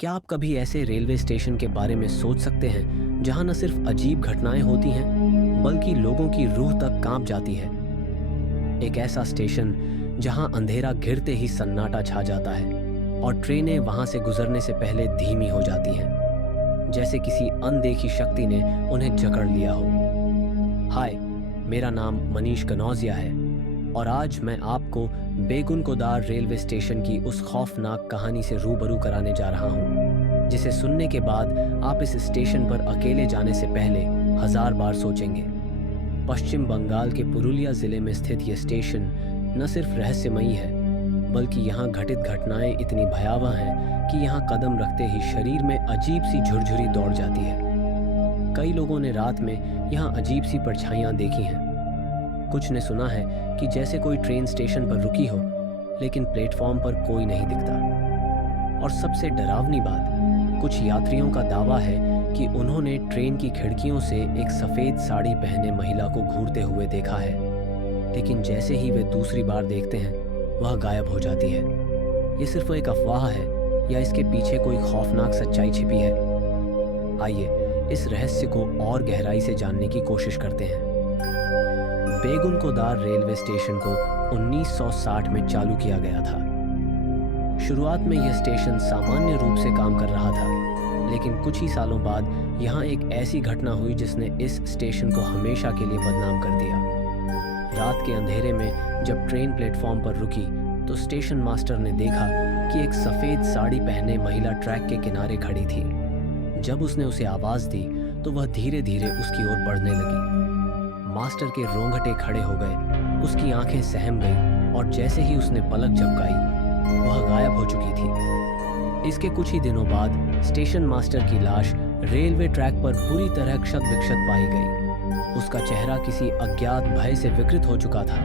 क्या आप कभी ऐसे रेलवे स्टेशन के बारे में सोच सकते हैं जहां न सिर्फ अजीब घटनाएं होती हैं बल्कि लोगों की रूह तक कांप जाती है। एक ऐसा स्टेशन जहां अंधेरा घिरते ही सन्नाटा छा जाता है और ट्रेनें वहां से गुजरने से पहले धीमी हो जाती हैं, जैसे किसी अनदेखी शक्ति ने उन्हें जकड़ लिया हो। हाय, मेरा नाम मनीष कनौजिया है और आज मैं आपको बेगुनकोदार रेलवे स्टेशन की उस खौफनाक कहानी से रूबरू कराने जा रहा हूं, जिसे सुनने के बाद आप इस स्टेशन पर अकेले जाने से पहले 1000 बार सोचेंगे। पश्चिम बंगाल के पुरुलिया जिले में स्थित यह स्टेशन न सिर्फ रहस्यमयी है, बल्कि यहाँ घटित घटनाएं इतनी भयावह हैं कि यहाँ कदम रखते ही शरीर में अजीब सी झुरझुरी दौड़ जाती है। कई लोगों ने रात में यहाँ अजीब सी परछाइयाँ देखी हैं। कुछ ने सुना है कि जैसे कोई ट्रेन स्टेशन पर रुकी हो, लेकिन प्लेटफॉर्म पर कोई नहीं दिखता। और सबसे डरावनी बात, कुछ यात्रियों का दावा है कि उन्होंने ट्रेन की खिड़कियों से एक सफ़ेद साड़ी पहने महिला को घूरते हुए देखा है, लेकिन जैसे ही वे दूसरी बार देखते हैं वह गायब हो जाती है। ये सिर्फ एक अफवाह है या इसके पीछे कोई खौफनाक सच्चाई छिपी है? आइए इस रहस्य को और गहराई से जानने की कोशिश करते हैं। बेगुनकोदार रेलवे स्टेशन को 1960 में चालू किया गया था। शुरुआत में यह स्टेशन सामान्य रूप से काम कर रहा था, लेकिन कुछ ही सालों बाद यहाँ एक ऐसी घटना हुई जिसने इस स्टेशन को हमेशा के लिए बदनाम कर दिया। रात के अंधेरे में जब ट्रेन प्लेटफॉर्म पर रुकी तो स्टेशन मास्टर ने देखा कि एक सफ़ेद साड़ी पहने महिला ट्रैक के किनारे खड़ी थी। जब उसने उसे आवाज़ दी तो वह धीरे धीरे उसकी ओर बढ़ने लगी। मास्टर के रोंगटे खड़े हो गए, उसकी आंखें सहम गईं और जैसे ही उसने पलक झपकाई वह गायब हो चुकी थी। इसके कुछ ही दिनों बाद स्टेशन मास्टर की लाश रेलवे ट्रैक पर बुरी तरह क्षत विक्षत पाई गई। उसका चेहरा किसी अज्ञात भय से विकृत हो चुका था।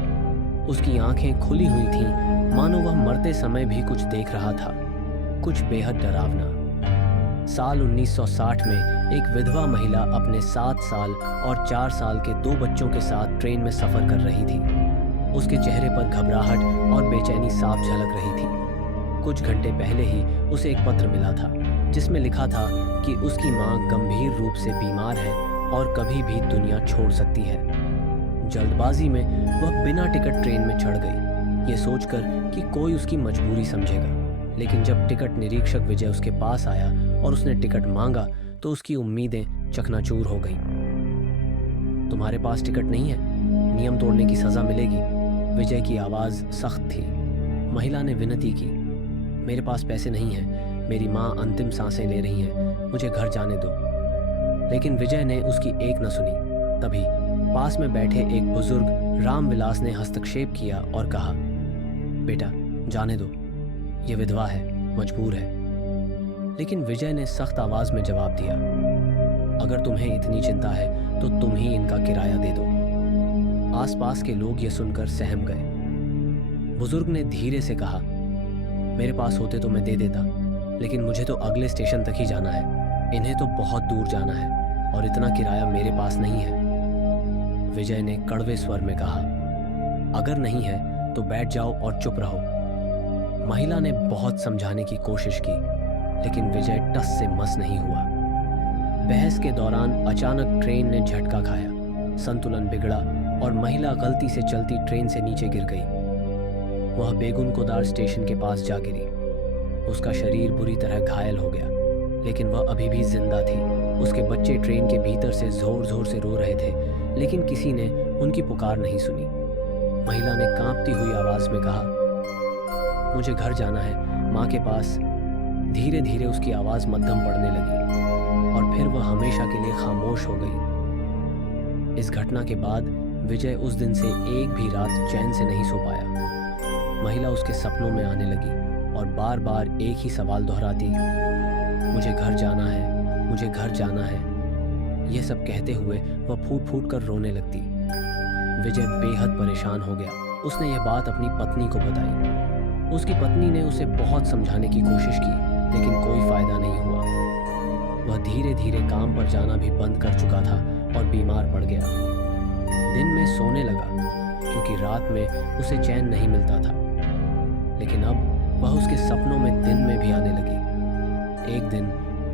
उसकी आंखें खुली हुई थीं, मानो वह मरते समय भी कुछ देख रहा था, कुछ बेहद डरावना। साल 1960 में एक विधवा महिला अपने 7 साल और 4 साल के 2 बच्चों के साथ ट्रेन में सफ़र कर रही थी। उसके चेहरे पर घबराहट और बेचैनी साफ झलक रही थी। कुछ घंटे पहले ही उसे एक पत्र मिला था जिसमें लिखा था कि उसकी मां गंभीर रूप से बीमार है और कभी भी दुनिया छोड़ सकती है। जल्दबाजी में वह बिना टिकट ट्रेन में चढ़ गई, ये सोचकर कि कोई उसकी मजबूरी समझेगा। लेकिन जब टिकट निरीक्षक विजय उसके पास आया और उसने टिकट मांगा तो उसकी उम्मीदें चकनाचूर हो गईं। तुम्हारे पास टिकट नहीं है, नियम तोड़ने की सज़ा मिलेगी। विजय की आवाज़ सख्त थी। महिला ने विनती की, मेरे पास पैसे नहीं हैं, मेरी माँ अंतिम सांसें ले रही हैं, मुझे घर जाने दो। लेकिन विजय ने उसकी एक न सुनी। तभी पास में बैठे एक बुजुर्ग रामविलास ने हस्तक्षेप किया और कहा, बेटा जाने दो, ये विधवा है, मजबूर है। लेकिन विजय ने सख्त आवाज में जवाब दिया, अगर तुम्हें इतनी चिंता है तो तुम ही इनका किराया दे दो। आसपास के लोग ये सुनकर सहम गए। बुजुर्ग ने धीरे से कहा, मेरे पास होते तो मैं दे देता, लेकिन मुझे तो अगले स्टेशन तक ही जाना है, इन्हें तो बहुत दूर जाना है और इतना किराया मेरे पास नहीं है। विजय ने कड़वे स्वर में कहा, अगर नहीं है तो बैठ जाओ और चुप रहो। महिला ने बहुत समझाने की कोशिश की, लेकिन विजय टस से मस नहीं हुआ। बहस के दौरान अचानक ट्रेन ने झटका खाया, संतुलन बिगड़ा और महिला गलती से चलती ट्रेन से नीचे गिर गई। वह बेगुनकोदार स्टेशन के पास जा गिरी। उसका शरीर बुरी तरह घायल हो गया, लेकिन वह अभी भी जिंदा थी। उसके बच्चे ट्रेन के भीतर से जोर जोर से रो रहे थे, लेकिन किसी ने उनकी पुकार नहीं सुनी। महिला ने कांपती हुई आवाज में कहा, मुझे घर जाना है, माँ के पास। धीरे धीरे उसकी आवाज़ मध्यम पड़ने लगी और फिर वह हमेशा के लिए खामोश हो गई। इस घटना के बाद विजय उस दिन से एक भी रात चैन से नहीं सो पाया। महिला उसके सपनों में आने लगी और बार बार एक ही सवाल दोहराती, मुझे घर जाना है, मुझे घर जाना है। यह सब कहते हुए वह फूट फूट कर रोने लगती। विजय बेहद परेशान हो गया। उसने यह बात अपनी पत्नी को बताई। उसकी पत्नी ने उसे बहुत समझाने की कोशिश की, लेकिन कोई फायदा नहीं हुआ। वह धीरे धीरे काम पर जाना भी बंद कर चुका था और बीमार पड़ गया। दिन में सोने लगा क्योंकि रात में उसे चैन नहीं मिलता था, लेकिन अब वह उसके सपनों में दिन में भी आने लगी। एक दिन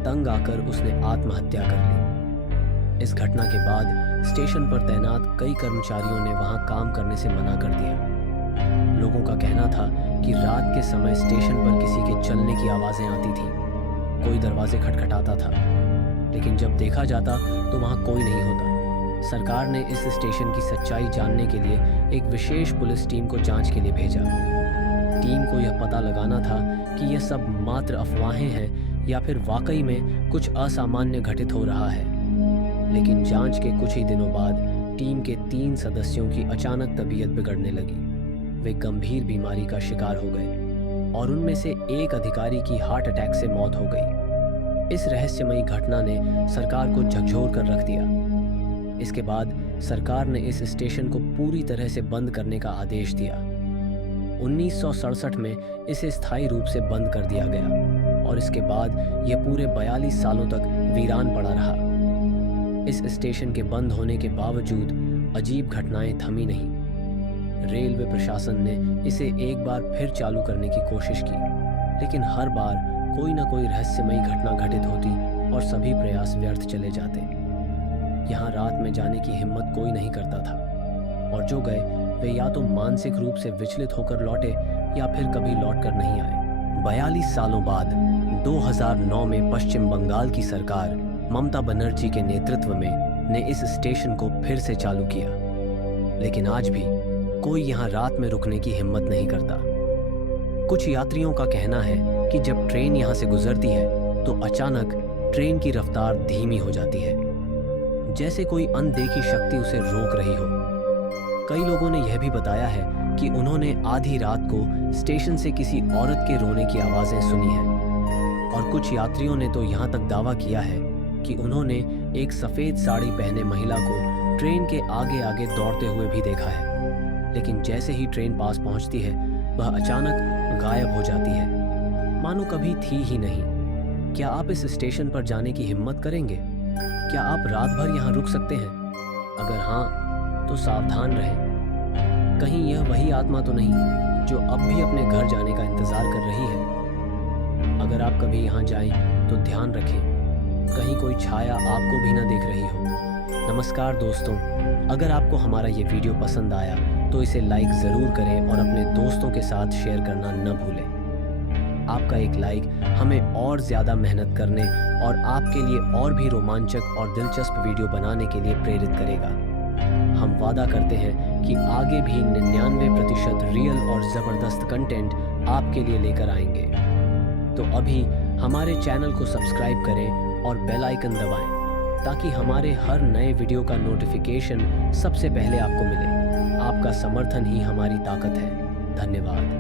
तंग आकर उसने आत्महत्या कर ली। इस घटना के बाद स्टेशन पर तैनात कई कर्मचारियों ने वहां काम करने से मना कर दिया। लोगों का कहना था कि रात के समय स्टेशन पर किसी के चलने की आवाज़ें आती थीं, कोई दरवाजे खटखटाता था, लेकिन जब देखा जाता तो वहां कोई नहीं होता। सरकार ने इस स्टेशन की सच्चाई जानने के लिए एक विशेष पुलिस टीम को जांच के लिए भेजा। टीम को यह पता लगाना था कि यह सब मात्र अफवाहें हैं या फिर वाकई में कुछ असामान्य घटित हो रहा है। लेकिन जांच के कुछ ही दिनों बाद टीम के 3 सदस्यों की अचानक तबीयत बिगड़ने लगी। वे गंभीर बीमारी का शिकार हो गए और उनमें से एक अधिकारी की हार्ट अटैक से मौत हो गई। इस रहस्यमयी घटना ने सरकार को झकझोर कर रख दिया। इसके बाद सरकार ने इस स्टेशन को पूरी तरह से बंद करने का आदेश दिया। 1967 में इसे स्थायी रूप से बंद कर दिया गया और इसके बाद यह पूरे 42 सालों तक वीरान पड़ा रहा। इस स्टेशन के बंद होने के बावजूद अजीब घटनाएं थमी नहीं। रेलवे प्रशासन ने इसे एक बार फिर चालू करने की कोशिश की, लेकिन हर बार कोई न कोई रहस्यमयी घटना घटित होती और सभी प्रयास व्यर्थ चले जाते। यहाँ रात में जाने की हिम्मत कोई नहीं करता था और जो गए वे या तो मानसिक रूप से विचलित होकर लौटे या फिर कभी लौट कर नहीं आए। 42 सालों बाद 2009 में पश्चिम बंगाल की सरकार ममता बनर्जी के नेतृत्व में ने इस स्टेशन को फिर से चालू किया, लेकिन आज भी कोई यहाँ रात में रुकने की हिम्मत नहीं करता। कुछ यात्रियों का कहना है कि जब ट्रेन यहाँ से गुजरती है तो अचानक ट्रेन की रफ्तार धीमी हो जाती है, जैसे कोई अनदेखी शक्ति उसे रोक रही हो। कई लोगों ने यह भी बताया है कि उन्होंने आधी रात को स्टेशन से किसी औरत के रोने की आवाज़ें सुनी हैं और कुछ यात्रियों ने तो यहाँ तक दावा किया है कि उन्होंने एक सफ़ेद साड़ी पहने महिला को ट्रेन के आगे आगे दौड़ते हुए भी देखा है, लेकिन जैसे ही ट्रेन पास पहुँचती है वह अचानक गायब हो जाती है, मानो कभी थी ही नहीं। क्या आप इस स्टेशन पर जाने की हिम्मत करेंगे? क्या आप रात भर यहाँ रुक सकते हैं? अगर हाँ, तो सावधान रहें। कहीं यह वही आत्मा तो नहीं जो अब भी अपने घर जाने का इंतज़ार कर रही है। अगर आप कभी यहाँ जाएं तो ध्यान रखें, कहीं कोई छाया आपको भी ना देख रही हो। नमस्कार दोस्तों, अगर आपको हमारा ये वीडियो पसंद आया तो इसे लाइक ज़रूर करें और अपने दोस्तों के साथ शेयर करना न भूलें। आपका एक लाइक हमें और ज़्यादा मेहनत करने और आपके लिए और भी रोमांचक और दिलचस्प वीडियो बनाने के लिए प्रेरित करेगा। हम वादा करते हैं कि आगे भी 99% रियल और ज़बरदस्त कंटेंट आपके लिए लेकर आएंगे। तो अभी हमारे चैनल को सब्सक्राइब करें और बेल आइकन दबाएं ताकि हमारे हर नए वीडियो का नोटिफिकेशन सबसे पहले आपको मिले। आपका समर्थन ही हमारी ताकत है। धन्यवाद।